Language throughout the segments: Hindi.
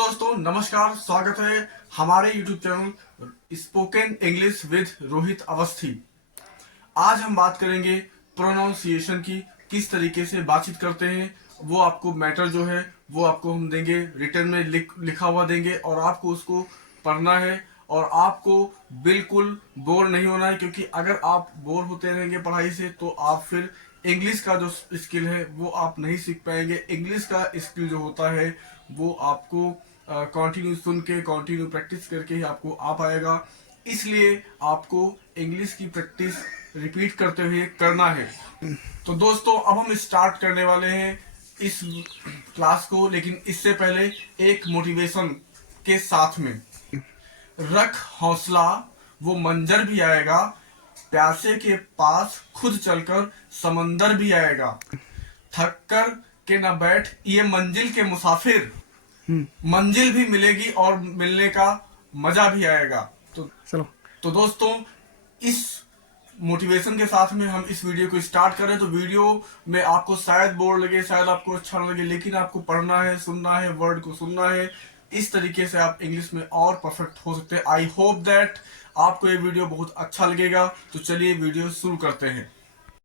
दोस्तों, नमस्कार। स्वागत है हमारे YouTube channel spoken English with Rohit Awasthi. आज हम बात करेंगे प्रोनाउंसिएशन की, किस तरीके से बातचीत करते हैं। वो आपको मैटर जो है वो आपको हम देंगे, रिटर्न में लिखा हुआ देंगे और आपको उसको पढ़ना है। और आपको बिल्कुल बोर नहीं होना है, क्योंकि अगर आप बोर होते रहेंगे पढ़ाई से तो आप फिर इंग्लिश का जो स्किल है वो आप नहीं सीख पाएंगे। इंग्लिश का स्किल जो होता है वो आपको कंटिन्यू सुन के, कंटिन्यू प्रैक्टिस करके ही आपको आ पाएगा। इसलिए आपको इंग्लिश की प्रैक्टिस रिपीट करते हुए करना है। तो दोस्तों, अब हम स्टार्ट करने वाले हैं इस क्लास को, लेकिन इससे पहले एक मोटिवेशन के साथ में। रख हौसला, वो मंजर भी आएगा, प्यासे के पास खुद चलकर समंदर भी आएगा। थक कर के न बैठ, ये मंजिल के मुसाफिर, मंजिल भी मिलेगी और मिलने का मजा भी आएगा। चलो। तो दोस्तों, इस मोटिवेशन के साथ में हम इस वीडियो को स्टार्ट करें। तो वीडियो में आपको शायद बोर लगे, शायद आपको अच्छा ना लगे, लेकिन आपको पढ़ना है, सुनना है, वर्ड को सुनना है। इस तरीके से आप इंग्लिश में और परफेक्ट हो सकते हैं। आई होप दैट आपको ये वीडियो बहुत अच्छा लगेगा। तो चलिए वीडियो शुरू करते हैं।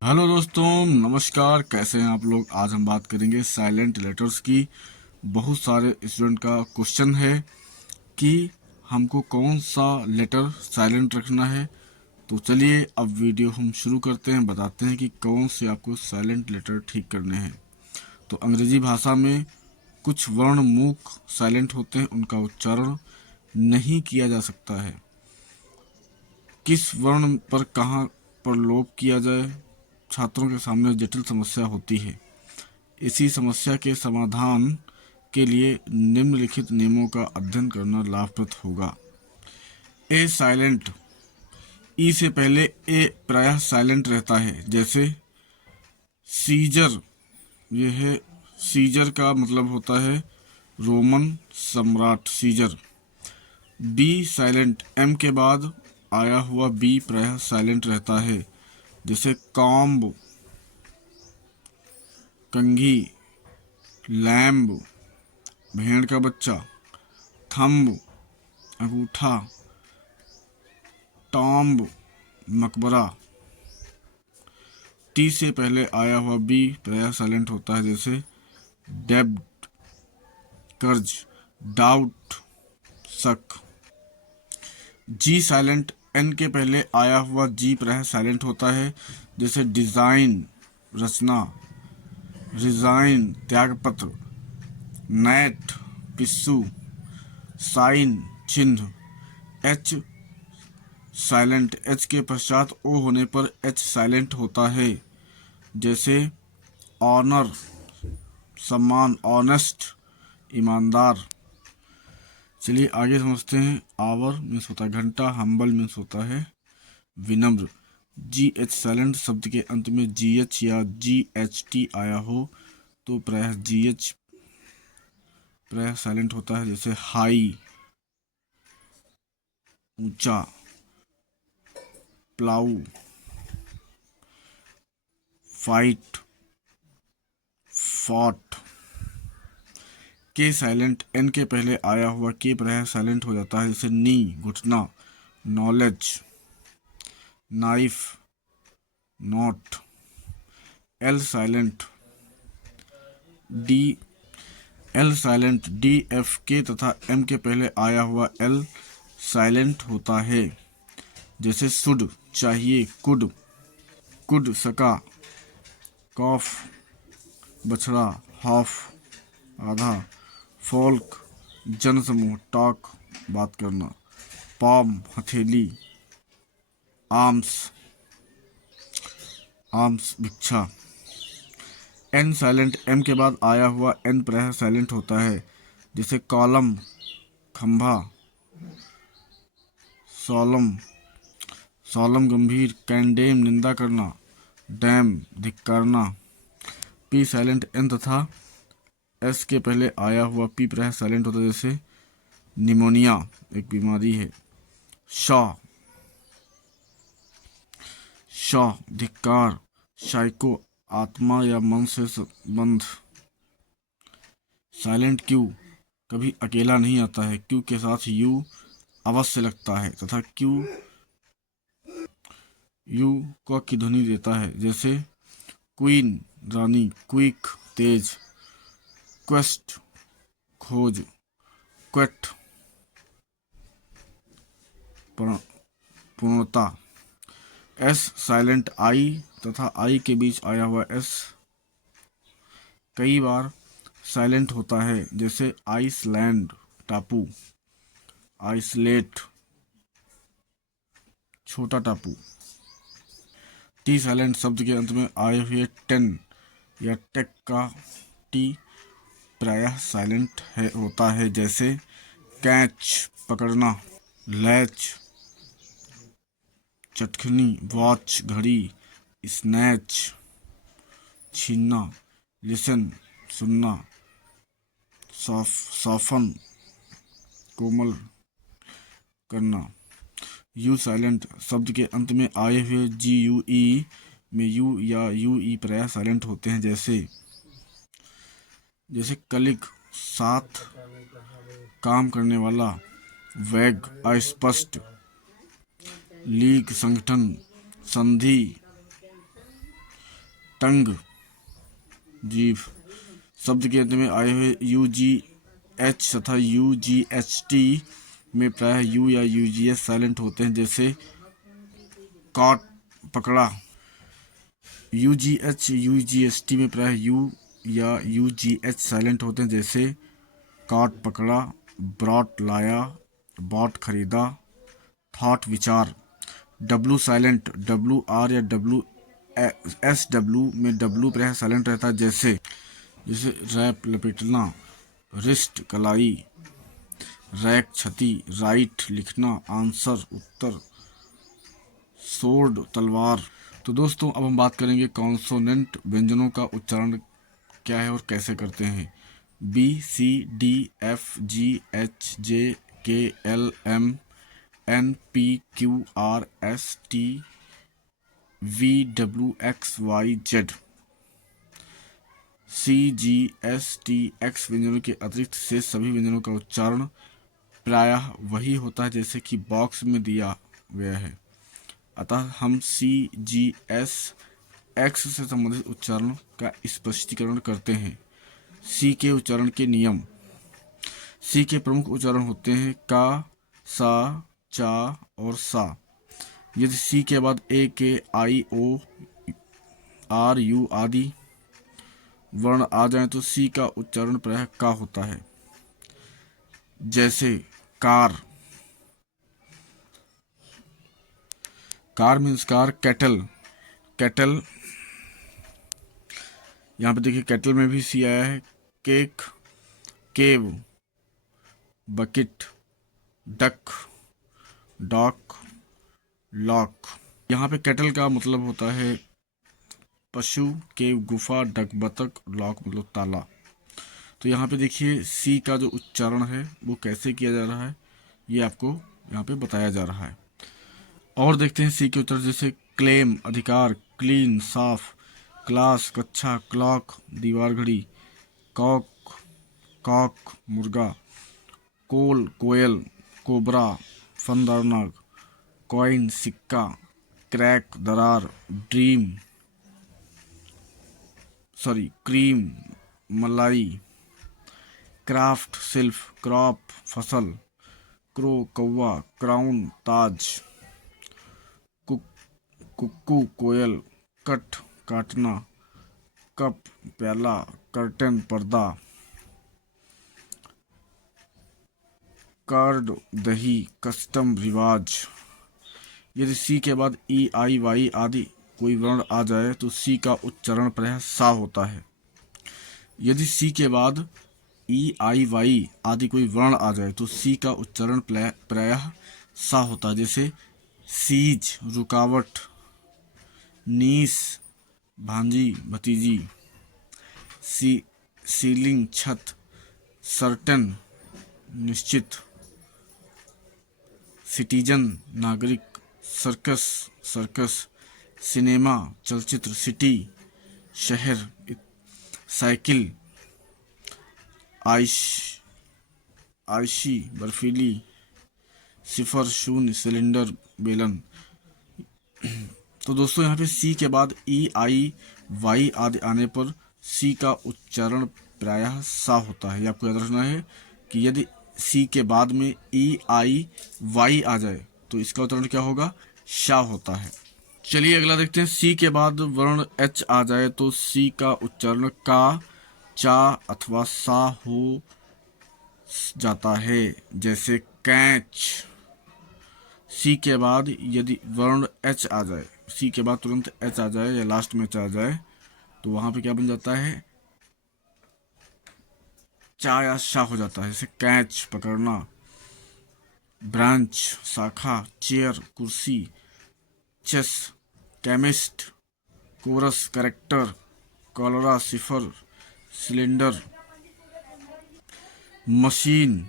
हेलो दोस्तों, नमस्कार। कैसे हैं आप लोग? आज हम बात करेंगे साइलेंट लेटर्स की। बहुत सारे स्टूडेंट का क्वेश्चन है कि हमको कौन सा लेटर साइलेंट रखना है। तो चलिए अब वीडियो हम शुरू करते हैं, बताते हैं कि कौन से आपको साइलेंट लेटर ठीक करने हैं। तो अंग्रेजी भाषा में कुछ वर्ण मूक साइलेंट होते हैं, उनका उच्चारण नहीं किया जा सकता है। किस वर्ण पर कहाँ पर लोप किया जाए, छात्रों के सामने जटिल समस्या होती है। इसी समस्या के समाधान के लिए निम्नलिखित नियमों का अध्ययन करना लाभप्रद होगा। ए साइलेंट, ई से पहले ए प्रायः साइलेंट रहता है, जैसे सीजर। यह है, सीजर का मतलब होता है रोमन सम्राट सीजर। बी साइलेंट, एम के बाद आया हुआ बी प्रायः साइलेंट रहता है, जैसे कॉम्ब, कंघी, लैम्ब, भेड़ का बच्चा, थंब, अंगूठा, टॉम्ब, मकबरा। टी से पहले आया हुआ बी प्रायः साइलेंट होता है, जैसे डेब्ट, कर्ज, डाउट, शक। जी साइलेंट, एन के पहले आया हुआ जी प्रायः साइलेंट होता है, जैसे डिजाइन, रचना, रिजाइन, त्यागपत्र, नेट, पिस्सू, साइन, चिन्ह। एच साइलेंट, एच के पश्चात ओ होने पर एच साइलेंट होता है, जैसे ऑनर, सम्मान, ऑनेस्ट, ईमानदार। चलिए आगे समझते हैं। आवर मीन्स होता है घंटा, हम्बल मीन्स होता है विनम्र। जी एच साइलेंट, शब्द के अंत में जी एच या जी एच टी आया हो तो प्रायः जी एच प्रायः साइलेंट होता है, जैसे हाई, ऊंचा, प्लाऊ, फाइट, फॉट। के साइलेंट, एन के पहले आया हुआ के प्रायः साइलेंट हो जाता है, जैसे नी, घुटना, knowledge, knife, not. L silent, D L silent, D F के तथा एम के पहले आया हुआ एल साइलेंट होता है, जैसे शुड, चाहिए, कुड सका, कॉफ, बछड़ा, हाफ, आधा, फोल्क, जनसमूह, टॉक, बात करना, पाम, हथेली, आर्म्स, भिक्षा। एन साइलेंट, एम के बाद आया हुआ एन प्रायः साइलेंट होता है, जैसे कॉलम, खंभा, सॉलम गंभीर, कैंडेम निंदा करना, डैम धिक्कारना। पी साइलेंट, एन तथा एस के पहले आया हुआ पी प्रायः साइलेंट होता है, जैसे निमोनिया एक बीमारी है। शॉ धिक्कार, साइको आत्मा या मन से संबंध। साइलेंट क्यू, कभी अकेला नहीं आता है। क्यू के साथ यू अवश्य लगता है तथा क्यू यू क की ध्वनि देता है, जैसे क्वीन रानी, क्विक तेज, क्वेस्ट खोज, क्वेट पूर्णता। एस साइलेंट आई तथा आई के बीच आया हुआ एस कई बार साइलेंट होता है, जैसे आइसलैंड टापू, आइसलेट छोटा टापू। टी साइलेंट शब्द के अंत में आए हुए टेन या टेक का टी प्रायः साइलेंट होता है, जैसे कैच पकड़ना, लैच चटखनी, वॉच घड़ी, स्नैच छीनना, लिसन सुनना, सॉफन कोमल करना। यू साइलेंट शब्द के अंत में आए हुए जी यू ई में यू या यू ई प्रायः साइलेंट होते हैं, जैसे कलिक साथ काम करने वाला, वैग अस्पष्ट, लीग संगठन, संधि, टंग जीभ। शब्द के अंत में आए हुए यू जी एच तथा यू जी एच टी में प्रायः यू या यू जी एस साइलेंट होते हैं, जैसे कॉट पकड़ा। You ji H U ji S T में प्रायः यू या यू जी एच साइलेंट होते हैं, जैसे कॉट पकड़ा, ब्रॉट लाया, बॉट खरीदा, थॉट विचार। डब्लू साइलेंट डब्लू आर या डब्लू एस डब्लू में डब्लू प्रायः साइलेंट रहता है, जैसे रैप लपेटना, रिस्ट कलाई, रैक छती, राइट लिखना, आंसर उत्तर, सोर्ड तलवार। तो दोस्तों अब हम बात करेंगे कॉन्सोनेंट व्यंजनों का उच्चारण क्या है और कैसे करते हैं। B C D F G H J K L M N P Q R S T V W X Y Z. C G S T X व्यंजनों के अतिरिक्त से सभी व्यंजनों का उच्चारण प्रायः वही होता है जैसे कि बॉक्स में दिया गया है। अतः हम सी जी एस एक्स से संबंधित उच्चारण का स्पष्टीकरण करते हैं। सी के उच्चारण के नियम। सी के प्रमुख उच्चारण होते हैं का, सा, चा और सा। यदि सी के बाद ए के आई ओ आर यू आदि वर्ण आ जाए तो सी का उच्चारण प्रायः का होता है, जैसे car, car means car, cattle, cattle यहाँ पे देखिए कैटल में भी सी आया है। केक, केव, बकेट, डक, डॉक, लॉक। यहाँ पे कैटल का मतलब होता है पशु, केव गुफा, डक बतख, लॉक मतलब ताला। तो यहाँ पे देखिए सी का जो उच्चारण है वो कैसे किया जा रहा है ये आपको यहाँ पे बताया जा रहा है। और देखते हैं सी के उत्तर, जैसे क्लेम अधिकार, क्लीन साफ, क्लास कक्षा, क्लॉक दीवार घड़ी, कॉक कॉक मुर्गा, कोल कोयल, कोबरा फनदारनाग, कॉइन सिक्का, क्रैक दरार, क्रीम मलाई, क्राफ्ट सिल्फ, क्रॉप फसल, क्रो कौवा, क्राउन ताज, कुक्कू कोयल, कट काटना, कप प्याला, कर्टन पर्दा, कार्ड दही, कस्टम रिवाज। यदि सी के बाद ई आई वाई आदि कोई वर्ण आ जाए तो सी का उच्चारण प्रायः सा होता है। यदि सी के बाद ई आई वाई आदि कोई वर्ण आ जाए तो सी का उच्चारण प्रायः सा होता है, जैसे सीज रुकावट, नीस भांजी भतीजी, सीलिंग छत, सर्टेन निश्चित, सिटीजन नागरिक, सर्कस सर्कस, सिनेमा चलचित्र, सिटी शहर, साइकिल, आइस आयशी, बर्फीली, सिफर, शून्य, सिलेंडर, बेलन। तो दोस्तों यहाँ पे सी के बाद ई, आई, वाई आदि आने पर सी का उच्चारण प्रायः सा होता है। ये आपको याद रखना है कि यदि सी के बाद में ई, आई, वाई आ जाए तो इसका उच्चारण क्या होगा? शा होता है। चलिए अगला देखते हैं। सी के बाद वर्ण एच आ जाए तो सी का उच्चारण का, चा अथवा सा हो जाता है, जैसे कैच। सी के बाद यदि वर्ण एच आ जाए, सी के बाद तुरंत एच आ जाए या लास्ट में एच आ जाए तो वहां पे क्या बन जाता है? चा या शा हो जाता है, जैसे कैच पकड़ना, ब्रांच शाखा, चेयर कुर्सी, chess chemist, chorus character, cholera cipher, cylinder machine,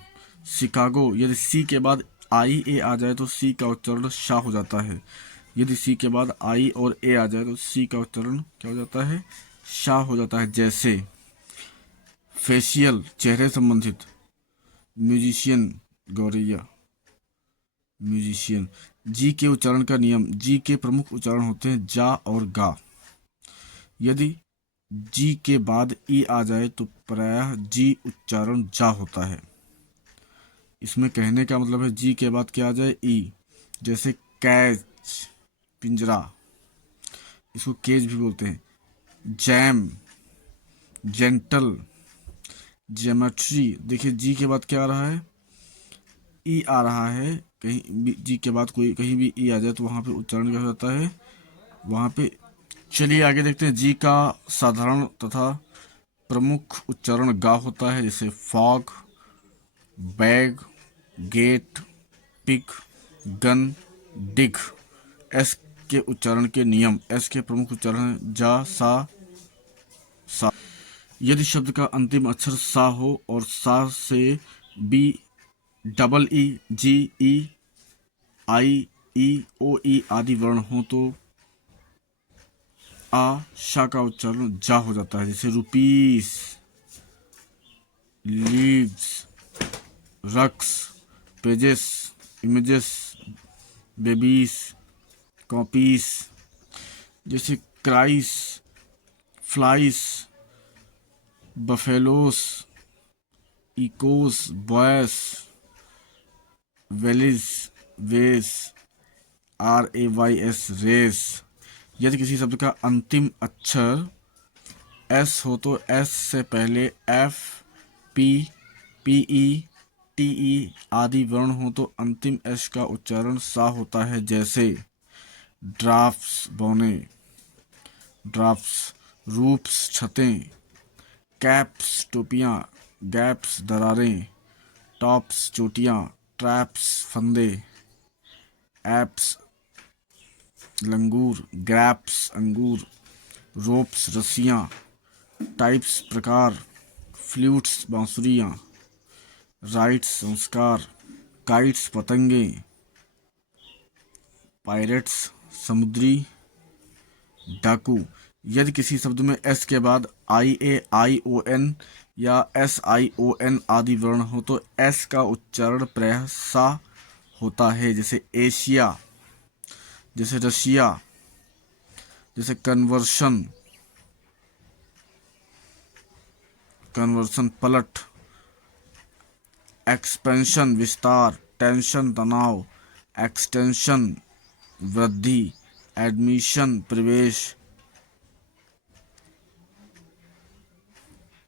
Chicago. यदि सी के बाद आई ए आ जाए तो सी का उच्चारण शा हो जाता है। यदि सी के बाद आई और ए आ जाए तो सी का उच्चारण क्या हो जाता है? शा हो जाता है, जैसे फेशियल चेहरे संबंधित, म्यूजिशियन गौरैया, म्यूजिशियन। जी के उच्चारण का नियम। जी के प्रमुख उच्चारण होते हैं जा और गा। यदि जी के बाद ई आ जाए तो प्रायः जी उच्चारण जा होता है। इसमें कहने का मतलब है जी के बाद क्या आ जाए? ई, जैसे कैच पिंजरा, इसको केज भी बोलते हैं। Jam, gentle, geometry. देखिए जी के बाद क्या आ रहा है? ई आ रहा है। कहीं भी जी के बाद कोई कहीं भी ई आ जाए तो वहां पे उच्चारण क्या हो जाता है? वहां पे। चलिए आगे देखते हैं। जी का साधारण तथा प्रमुख उच्चारण गा होता है, जैसे fog, bag, get, pick, gun, dig. S के उच्चारण के नियम। एस के प्रमुख उच्चारण हैं जा, सा। यदि शब्द का अंतिम अक्षर सा हो और सा से बी, डबल ई, जी, ई, आई, ई, ओ, ई आदि वर्ण हो तो आ, शा का उच्चारण जा हो जाता है, जैसे rupees, leaves, rucks, pages, images, babies, copies. जैसे cries, flies, buffaloes, echoes, boys, valleys, ways, RAYS, race. यदि किसी शब्द का अंतिम अक्षर एस हो तो एस से पहले एफ, पी, पीई, टीई आदि वर्ण हो तो अंतिम एस का उच्चारण सा होता है, जैसे ड्राफ्ट्स बौने, ड्राफ्ट्स, रूफ्स छतें, कैप्स टोपियां, गैप्स दरारें, टॉप्स चोटियां, ट्रैप्स फंदे, एप्स लंगूर, ग्रैप्स अंगूर, रोप्स रस्सियां, टाइप्स प्रकार, फ्लूट्स बांसुरियां, राइट्स संस्कार, काइट्स पतंगे, पायरेट्स समुद्री डाकू। यदि किसी शब्द में एस के बाद IAION या SION आदि वर्ण हो तो एस का उच्चारण प्रायः सा होता है, जैसे एशिया, जैसे रशिया, जैसे कन्वर्शन, कन्वर्सन पलट, एक्सपेंशन विस्तार, टेंशन तनाव, एक्सटेंशन वृद्धि, एडमिशन प्रवेश,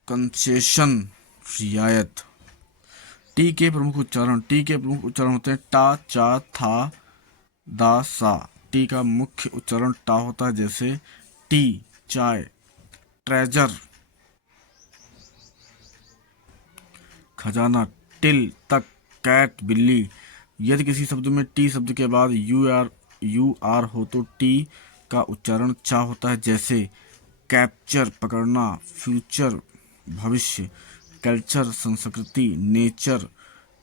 कंसेशन रियायत। टी के प्रमुख उच्चारण। टी के प्रमुख उच्चारण होते हैं टा, चा, था, दा, सा। टी का मुख्य उच्चारण टा होता है, जैसे टी चाय, ट्रेजर खजाना, टिल तक, कैट बिल्ली। यदि किसी शब्द में टी शब्द के बाद यू आर हो तो टी का उच्चारण चा होता है, जैसे कैप्चर पकड़ना, फ्यूचर भविष्य, कल्चर संस्कृति, नेचर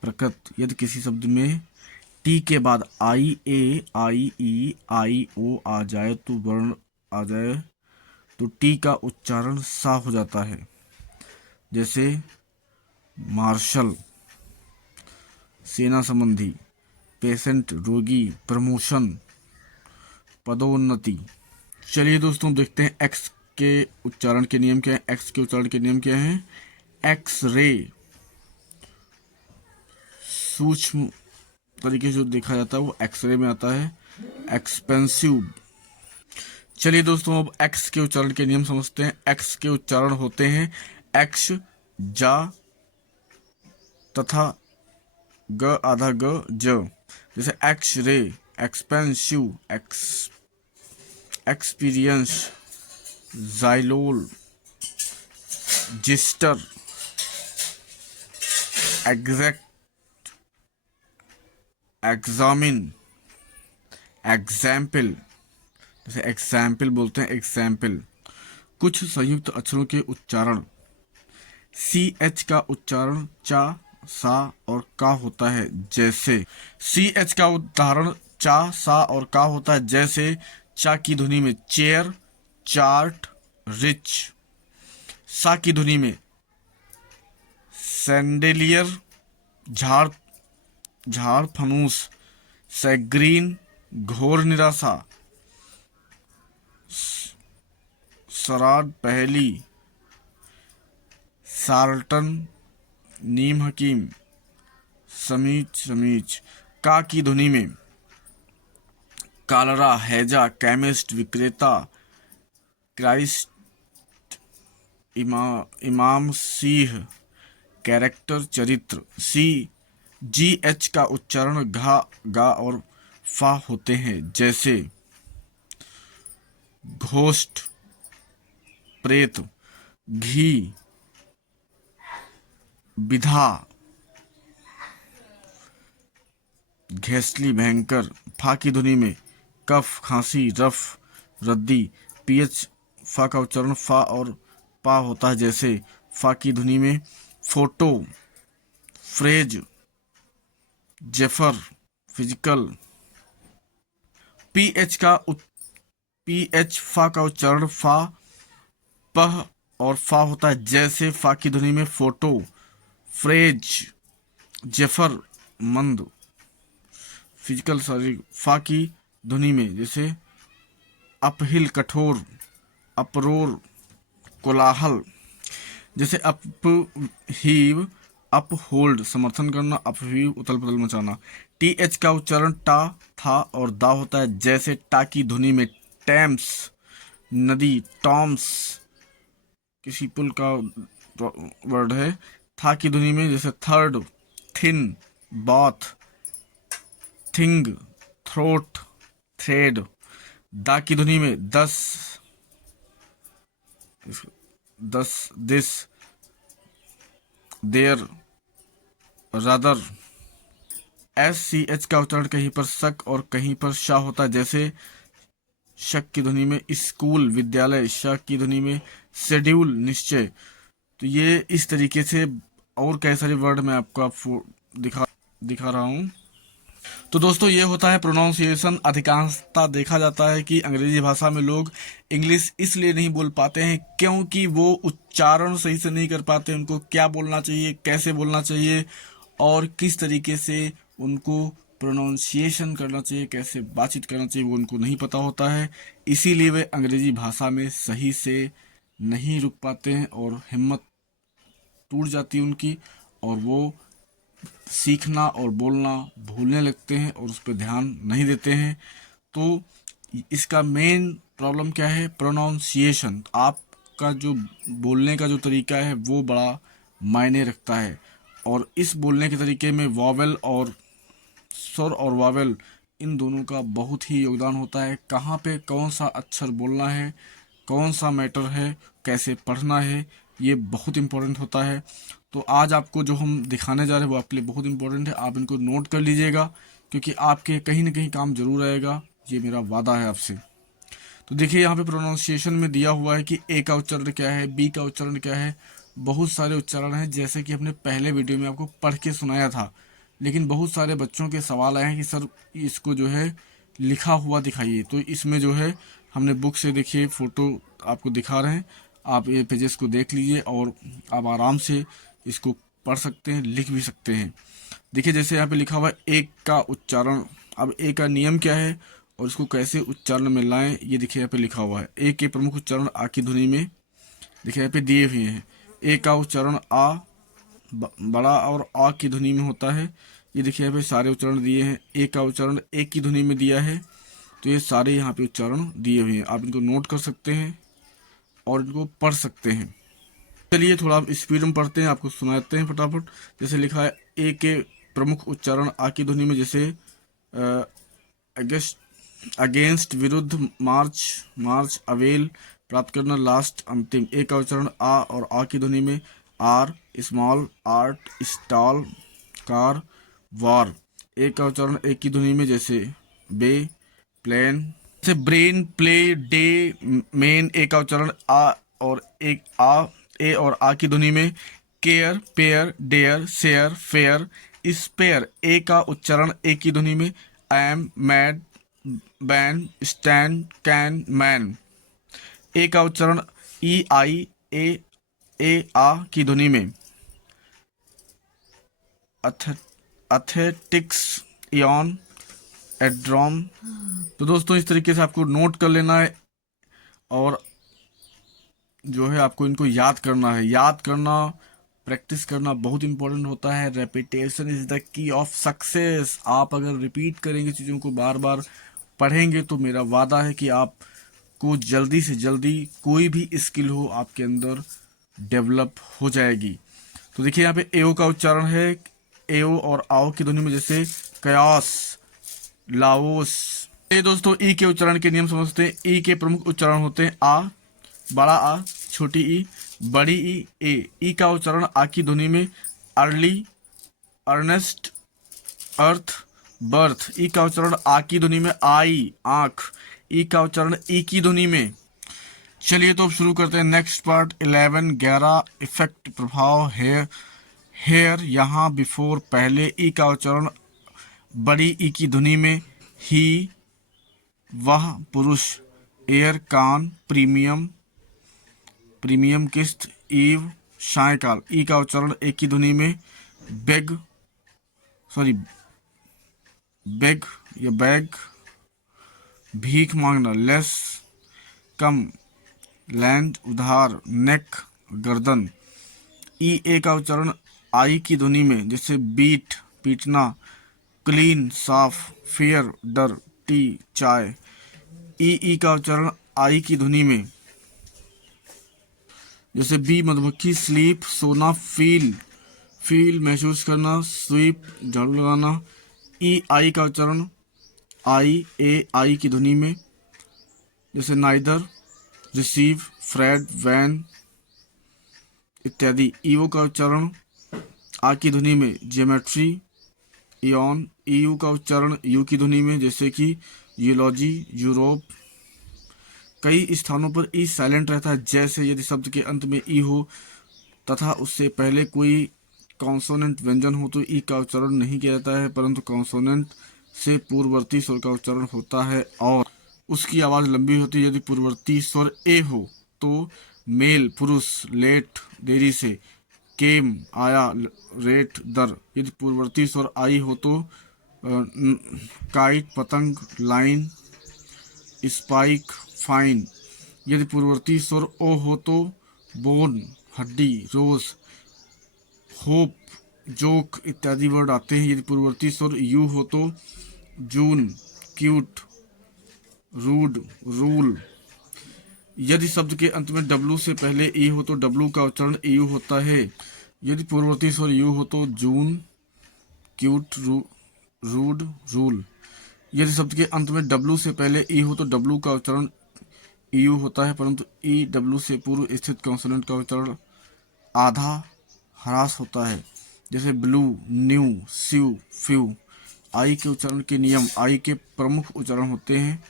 प्रकृति। यदि किसी शब्द में टी के बाद IAIE IO आ जाए तो वर्ण आ जाए तो टी का उच्चारण सा हो जाता है, जैसे मार्शल, सेना संबंधी, पेशेंट रोगी, प्रमोशन, पदोन्नति। चलिए दोस्तों देखते हैं एक्स के उच्चारण के नियम क्या है। एक्स के उच्चारण के नियम क्या है? एक्स रे सूक्ष्म तरीके से जो देखा जाता है वो एक्सरे में आता है। एक्सपेंसिव। चलिए दोस्तों अब एक्स के उच्चारण के नियम समझते हैं। एक्स के उच्चारण होते हैं एक्स, जा तथा ग आधा ग ज। जैसे X ray, expensive, experience, xylol, xyster, exact, examine, example. जैसे एग्जाम्पल बोलते हैं एग्जाम्पल। कुछ संयुक्त अक्षरों के उच्चारण। सी एच का उच्चारण चा, सा और का होता है जैसे। सी एच का उच्चारण चा, सा और का होता है जैसे चा की ध्वनि में चेयर, चार्ट, रिच। सा की ध्वनि में सैंडेलियर, झाड़, झाड़ फनूस, सैग्रीन, घोर निराशा, सराद पहली, साल्टन, नीम हकीम, समीच समीच। का की ध्वनि में कालरा, हैजा, केमिस्ट, विक्रेता, क्राइस्ट, इमाम सिंह, कैरेक्टर, चरित्र। सी जी एच का उच्चारण घा, गा और फा होते हैं जैसे घोस्ट, प्रेत, घी, विधा, घैसली, भयंकर। फा की ध्वनि में कफ, खांसी, रफ, रद्दी। पीएच फा का उच्चारण फा और पा होता है जैसे फा की ध्वनि में फोटो, फ्रेज, जेफर, फिजिकल। पीएच फा का उच्चारण फा, पह और फा होता है जैसे फा की ध्वनि में फोटो, फ्रेज, जेफर, मंद, फिजिकल शारीरिक। फा की ध्वनि में जैसे अपहिल, कठोर, अपरोर, कोलाहल। जैसे अपहीव, अपहोल्ड, समर्थन करना, अपहीव, उथल पुथल मचाना। टी एच का उच्चारण टा, था और दा होता है जैसे टा की ध्वनि में टैम्स, नदी, टॉम्स, किसी पुल का वर्ड है। था की ध्वनि में जैसे third, thin, bath, thing, throat, thread. दा की ध्वनि में दस, this, there, rather. S C H का उच्चारण कहीं पर शक और कहीं पर शाह होता है जैसे शक की ध्वनि में स्कूल, विद्यालय, शाह की ध्वनि में शेड्यूल, निश्चय। तो ये इस तरीके से और कई सारे वर्ड मैं आपको दिखा रहा हूँ। तो दोस्तों ये होता है प्रोनाउंसिएशन। अधिकांशतः देखा जाता है कि अंग्रेजी भाषा में लोग इंग्लिश इसलिए नहीं बोल पाते हैं क्योंकि वो उच्चारण सही से नहीं कर पाते। उनको क्या बोलना चाहिए, कैसे बोलना चाहिए और किस तरीके से उनको प्रोनाउंसिएशन करना चाहिए, कैसे बातचीत करना चाहिए, वो उनको नहीं पता होता है। इसीलिए वे अंग्रेजी भाषा में सही से नहीं रुक पाते हैं और हिम्मत टूट जाती है उनकी और वो सीखना और बोलना भूलने लगते हैं और उस पर ध्यान नहीं देते हैं। तो इसका मेन प्रॉब्लम क्या है? प्रोनाउंसिएशन। आपका जो बोलने का जो तरीका है वो बड़ा मायने रखता है और इस बोलने के तरीके में वॉवेल और स्वर और वावेल इन दोनों का बहुत ही योगदान होता है। कहाँ पे कौन सा अक्षर बोलना है, कौन सा मैटर है, कैसे पढ़ना है, ये बहुत इम्पोर्टेंट होता है। तो आज आपको जो हम दिखाने जा रहे हैं वो आपके लिए बहुत इम्पोर्टेंट है। आप इनको नोट कर लीजिएगा क्योंकि आपके कहीं ना कहीं काम जरूर आएगा, ये मेरा वादा है आपसे। तो देखिए यहाँ पे प्रोनाउंसिएशन में दिया हुआ है कि ए का उच्चारण क्या है, बी का उच्चारण क्या है। बहुत सारे उच्चारण हैं जैसे कि हमने पहले वीडियो में आपको पढ़ के सुनाया था, लेकिन बहुत सारे बच्चों के सवाल आए हैं कि सर इसको जो है लिखा हुआ दिखाइए। तो इसमें जो है हमने बुक से देखिए फ़ोटो आपको दिखा रहे हैं, आप ये पेजेस को देख लीजिए और आप आराम से इसको पढ़ सकते हैं, लिख भी सकते हैं। देखिए जैसे यहाँ पे लिखा हुआ है एक का उच्चारण। अब ए का नियम क्या है और इसको कैसे उच्चारण में लाएं, ये देखिए यहाँ पे लिखा हुआ है। ए के प्रमुख उच्चारण आ की ध्वनि में देखिए यहाँ पे दिए हुए हैं। ए का उच्चारण आ बड़ा और आ की ध्वनि में होता है। ये देखिए यहाँ पे सारे उच्चारण दिए हैं। ए का उच्चारण ए की ध्वनि में दिया है, तो ये सारे यहाँ पे उच्चारण दिए हुए हैं। आप इनको नोट कर सकते हैं और इनको पढ़ सकते हैं। चलिए थोड़ा स्पीड में पढ़ते हैं, आपको सुनाते हैं फटाफट। जैसे लिखा है ए के प्रमुख उच्चारण आ की ध्वनि में, जैसे अगेंस्ट अगेंस्ट विरुद्ध, मार्च मार्च, अवेल प्राप्त करना, लास्ट अंतिम। ए का उच्चारण आ और आ की ध्वनि में, are small, art stall, car, war. A का उच्चारण ए की ध्वनि में, जैसे बे, प्लेन, जैसे brain, play, day, main. A का उच्चारण आ और एक आ, ए और आ की ध्वनि में, care, pair, dare, share, fair, spare. A का उच्चारण ए की ध्वनि में, am, mad, ban, stand, can, man. A का उच्चारण ई आई ए आ की ध्वनि में, एथेटिक्स, इयन, एड्रोम। तो दोस्तों इस तरीके से आपको नोट कर लेना है और जो है आपको इनको याद करना है। याद करना, प्रैक्टिस करना बहुत इंपॉर्टेंट होता है। Repetition is the key of success. आप अगर रिपीट करेंगे चीज़ों को, बार बार पढ़ेंगे, तो मेरा वादा है कि आपको जल्दी से जल्दी कोई भी स्किल हो आपके अंदर डेवलप हो जाएगी। तो देखिए यहाँ पे एओ का उच्चारण है, एओ और आओ की ध्वनि में, जैसे कयास, लाओस। ये दोस्तों ई के उच्चारण के नियम समझते हैं। ई के प्रमुख उच्चारण होते हैं आ, बड़ा आ, छोटी ई, बड़ी ई, ए। ई का उच्चारण आ की ध्वनि में, अर्ली, अर्नेस्ट, अर्थ, बर्थ। ई का उच्चारण आ की ध्वनि में, आई, आंख। ई का उच्चारण ई की ध्वनि में। चलिए तो अब शुरू करते हैं नेक्स्ट पार्ट 11 11 इफेक्ट, प्रभाव, हेयर, हेयर यहाँ, बिफोर, पहले। ई का उच्चारण बड़ी ई की ध्वनि में, ही, वह, पुरुष, एयर, कान, प्रीमियम, प्रीमियम किस्त, ईव, सायकाल। ई का उच्चारण एक की ध्वनि में, बेग, सॉरी बेग या बैग, भीख मांगना, लेस, कम, लैंड, उधार, नेक, गर्दन। ई ए का उच्चारण आई की ध्वनि में, जैसे बीट, पीटना, क्लीन, साफ, फेयर, डर, टी, चाय। ई का उच्चारण आई की ध्वनि में, जैसे बी, मधुमक्खी, स्लीप, सोना, फील, फील, महसूस करना, स्वीप, झाड़ू लगाना। ई आई का उच्चारण आई ए आई की ध्वनि में, जैसे नाइदर, रिसीव, फ्रेड, वैन इत्यादि। ईओ का उच्चारण आ की ध्वनि में, ज्योमेट्री, इयन। ईयू का उच्चारण यू की ध्वनि में, जैसे कि यूलॉजी, यूरोप। कई स्थानों पर ई साइलेंट रहता है, जैसे यदि शब्द के अंत में ई हो तथा उससे पहले कोई कॉन्सोनेंट व्यंजन हो तो ई का उच्चारण नहीं किया जाता है, परंतु कॉन्सोनेंट से पूर्ववर्ती स्वर का उच्चारण होता है और उसकी आवाज़ लंबी होती है। यदि पूर्ववर्ती स्वर ए हो तो मेल, पुरुष, लेट, देरी से, केम, आया, रेट, दर। यदि पूर्ववर्ती स्वर आई हो तो काइट, पतंग, लाइन, स्पाइक, फाइन। यदि पूर्ववर्ती स्वर ओ हो तो बोन, हड्डी, रोज, होप, जोक इत्यादि वर्ड आते हैं। यदि पूर्ववर्ती स्वर यू हो तो जून, क्यूट, रूड, रूल। यदि शब्द के अंत में डब्लू से पहले ई हो तो डब्लू का उच्चारण यू होता है। यदि पूर्ववर्ती स्वर यू हो तो जून, क्यूट, रूड, रूल। यदि शब्द के अंत में डब्लू से पहले ई हो तो डब्लू का उच्चारण यू होता है, परंतु ई डब्लू से पूर्व स्थित कॉन्सोनेंट का उच्चारण आधा ह्रास होता है, जैसे ब्लू, न्यू, स्यू, फ्यू। आई के उच्चारण के नियम। आई के प्रमुख उच्चारण होते हैं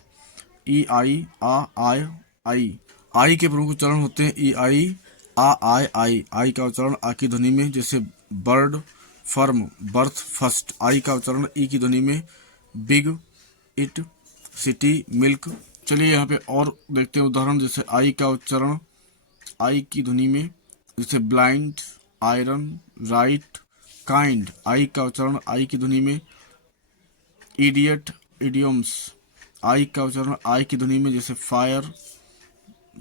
ई आई, आ, आय, आई। आई के प्रमुख उच्चारण होते हैं ई आई, आ, आय, आई। आई का उच्चारण आ की ध्वनि में, जैसे बर्ड, फर्म, बर्थ, फर्स्ट। आई का उच्चारण ई की ध्वनि में, बिग, इट, सिटी, मिल्क। चलिए यहाँ पे और देखते हैं उदाहरण। जैसे आई का उच्चारण आई की ध्वनि में, जैसे ब्लाइंड, आयरन, राइट, काइंड, आई का उच्चारण आई की ध्वनि में। इडियट, इडियम्स, आई का उच्चारण आई की ध्वनि में, जैसे फायर,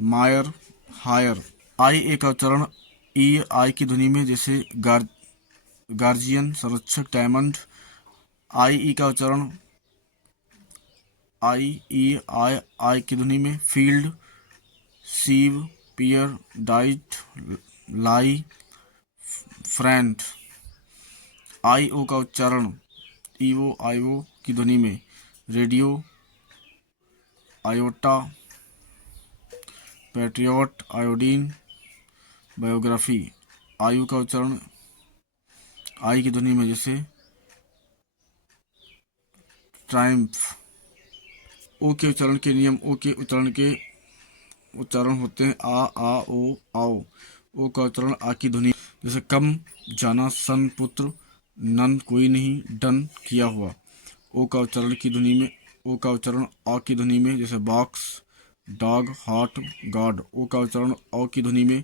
मायर, हायर। आई ए का उच्चारण ई आई की ध्वनि में, जैसे गार्जियन, संरक्षक, डायमंड। आई ई का उच्चारण आई ई आई आई की ध्वनि में, फील्ड, सीव, पियर, डाइट, लाई, फ्रेंड। आई ओ का उच्चारण ईओ आई ओ की ध्वनि में, radio, iota, patriot, iodine, biography. आयु का उच्चारण आई की ध्वनि में, जैसे ट्रायम्फ। ओ के उच्चारण के नियम। ओ के उच्चारण होते हैं आ ओ आओ। ओ का उच्चारण आ की ध्वनि, जैसे कम, जाना, सन, पुत्र, नन, कोई नहीं, डन, किया हुआ। ओ का उच्चारण की ध्वनि में, ओ का उच्चारण आ की ध्वनि में, जैसे बॉक्स, डॉग, हार्ट, गॉड। ओ का उच्चारण औ की ध्वनि में,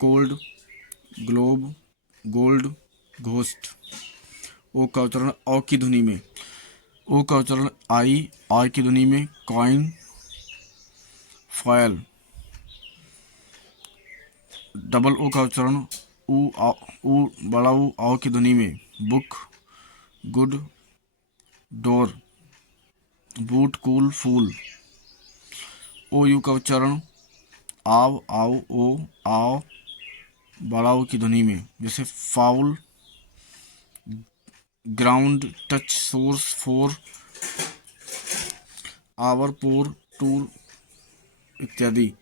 कोल्ड, ग्लोब, गोल्ड, घोस्ट। ओ का उच्चारण औ की ध्वनि में। ओ का उच्चारण आई की ध्वनि में, कॉइन, फॉयल। डबल ओ का उच्चारण ऊ बड़ा ऊ आओ की ध्वनि में, book, good, door, boot, cool, fool. O U का उच्चारण आव, आओ, ओ, आओ, बड़ा ओ की ध्वनि में, जैसे foul, ground, touch, source, four, hour, pour, tour इत्यादि।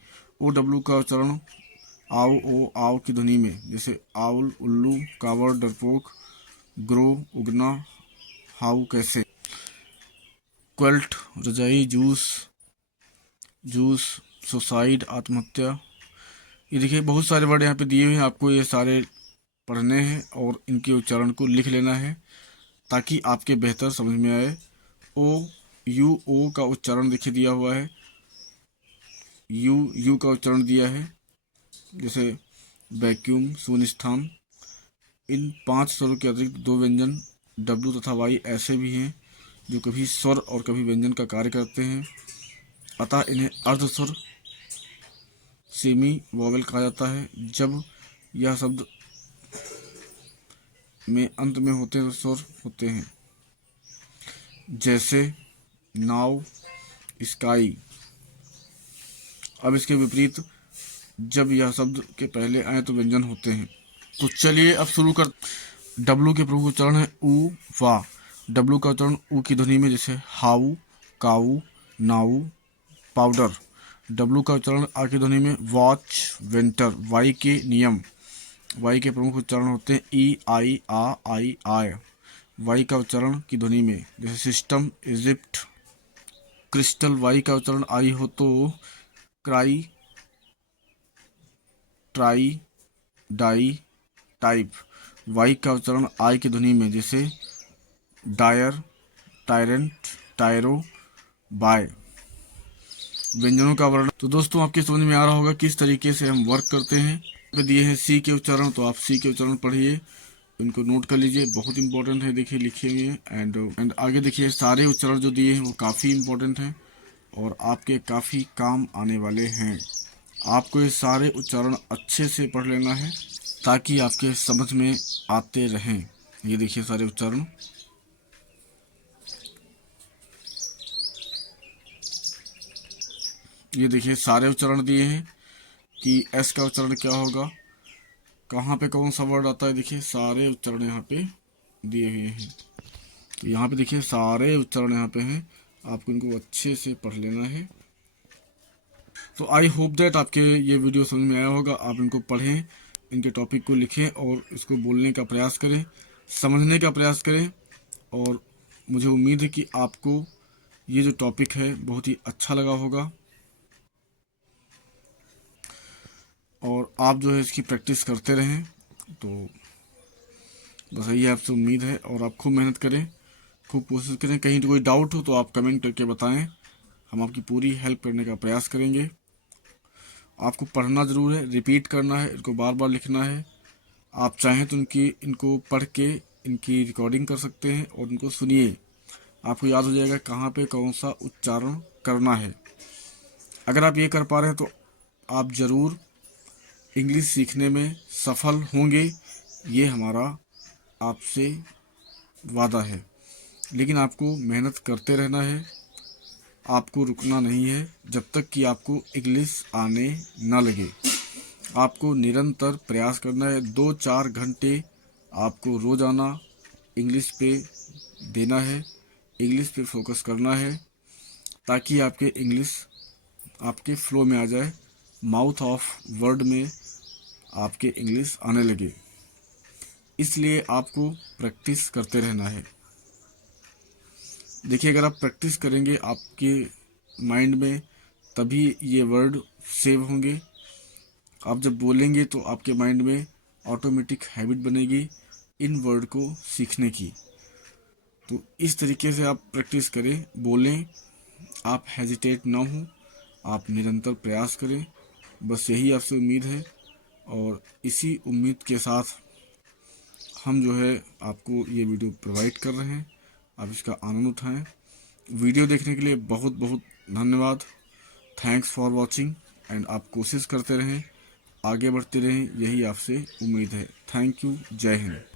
ओ डब्ल्यू का उच्चारण आओ ओ आओ की ध्वनि में, जैसे आउल, उल्लू, कावड़, डरपोक, ग्रो, उगना, हाउ, कैसे। क्वेल्ट, रजाई, जूस, सुसाइड, आत्महत्या। ये देखिए बहुत सारे वर्ड यहाँ पे दिए हुए हैं, आपको ये सारे पढ़ने हैं और इनके उच्चारण को लिख लेना है ताकि आपके बेहतर समझ में आए। ओ का उच्चारण देखिए दिया हुआ है, यू का उच्चारण दिया है, जैसे वैक्यूम, शून्यस्थान। इन 5 स्वरों के अतिरिक्त 2 व्यंजन डब्ल्यू तथा वाई ऐसे भी हैं जो कभी स्वर और कभी व्यंजन का कार्य करते हैं, अतः इन्हें अर्ध स्वर, सेमी वोवेल कहा जाता है। जब यह शब्द में अंत में होते हैं तो स्वर होते हैं, जैसे नाव, स्काई। अब इसके विपरीत जब यह शब्द के पहले आए तो व्यंजन होते हैं। तो चलिए अब शुरू कर। डब्लू के प्रमुख उच्चारण है ऊ, वा। डब्लू का उच्चारण ऊ की ध्वनि में, जैसे how, cow, now, powder. W का उच्चारण आ की ध्वनि में, वॉच, विंटर। वाई के नियम। वाई के प्रमुख उच्चारण होते हैं ई, आई, आ, आई, आय। वाई का उच्चारण की ध्वनि में, जैसे सिस्टम, इजिप्ट, क्रिस्टल। वाई का उच्चारण आई हो तो cry, try, die, type. Y का उच्चारण आई की ध्वनि में, जैसे डायर, टायरेंट, टायरो, बाय। व्यंजनों का वर्णन। तो दोस्तों आपके समझ में आ रहा होगा किस तरीके से हम वर्क करते हैं। पे दिए हैं सी के उच्चारण, तो आप सी के उच्चारण पढ़िए, इनको नोट कर लीजिए, बहुत इंपॉर्टेंट है। देखिए लिखे हुए हैं। एंड आगे देखिए सारे उच्चारण जो दिए हैं वो काफ़ी इंपॉर्टेंट हैं और आपके काफ़ी काम आने वाले हैं। आपको ये सारे उच्चारण अच्छे से पढ़ लेना है ताकि आपके समझ में आते रहें। ये देखिए सारे उच्चारण। ये देखिए सारे उच्चारण दिए हैं कि एस का उच्चारण क्या होगा, कहाँ पे कौन सा वर्ड आता है। देखिए सारे उच्चारण यहाँ पे दिए हुए हैं। तो यहाँ पे देखिए सारे उच्चारण यहाँ पे हैं, आपको इनको अच्छे से पढ़ लेना है। तो आई होप दैट आपके ये वीडियो समझ में आया होगा। आप इनको पढ़ें, इनके टॉपिक को लिखें और इसको बोलने का प्रयास करें, समझने का प्रयास करें। और मुझे उम्मीद है कि आपको ये जो टॉपिक है बहुत ही अच्छा लगा होगा और आप जो है इसकी प्रैक्टिस करते रहें। तो बस यही आपसे उम्मीद है और आप खूब मेहनत करें, खूब कोशिश करें। कहीं कोई डाउट हो तो आप कमेंट करके बताएं, हम आपकी पूरी हेल्प करने का प्रयास करेंगे। आपको पढ़ना ज़रूर है, रिपीट करना है, इसको बार बार लिखना है आप चाहें तो इनको पढ़ के इनकी रिकॉर्डिंग कर सकते हैं और इनको सुनिए, आपको याद हो जाएगा कहाँ पे कौन सा उच्चारण करना है। अगर आप ये कर पा रहे हैं तो आप ज़रूर इंग्लिश सीखने में सफल होंगे, ये हमारा आपसे वादा है। लेकिन आपको मेहनत करते रहना है, आपको रुकना नहीं है जब तक कि आपको इंग्लिश आने ना लगे। आपको निरंतर प्रयास करना है, 2-4 घंटे आपको रोज़ाना इंग्लिश पे देना है, इंग्लिश पे फोकस करना है, ताकि आपके इंग्लिश आपके फ्लो में आ जाए, माउथ ऑफ वर्ड में आपके इंग्लिश आने लगे। इसलिए आपको प्रैक्टिस करते रहना है। देखिए, अगर आप प्रैक्टिस करेंगे आपके माइंड में, तभी ये वर्ड सेव होंगे। आप जब बोलेंगे तो आपके माइंड में ऑटोमेटिक हैबिट बनेगी इन वर्ड को सीखने की। तो इस तरीके से आप प्रैक्टिस करें, बोलें, आप हेजिटेट ना हो, आप निरंतर प्रयास करें, बस यही आपसे उम्मीद है। और इसी उम्मीद के साथ हम जो है आपको ये वीडियो प्रोवाइड कर रहे हैं, आप इसका आनंद उठाएं। वीडियो देखने के लिए बहुत बहुत धन्यवाद। Thanks for watching. एंड आप कोशिश करते रहें, आगे बढ़ते रहें, यही आपसे उम्मीद है। Thank you. जय हिंद।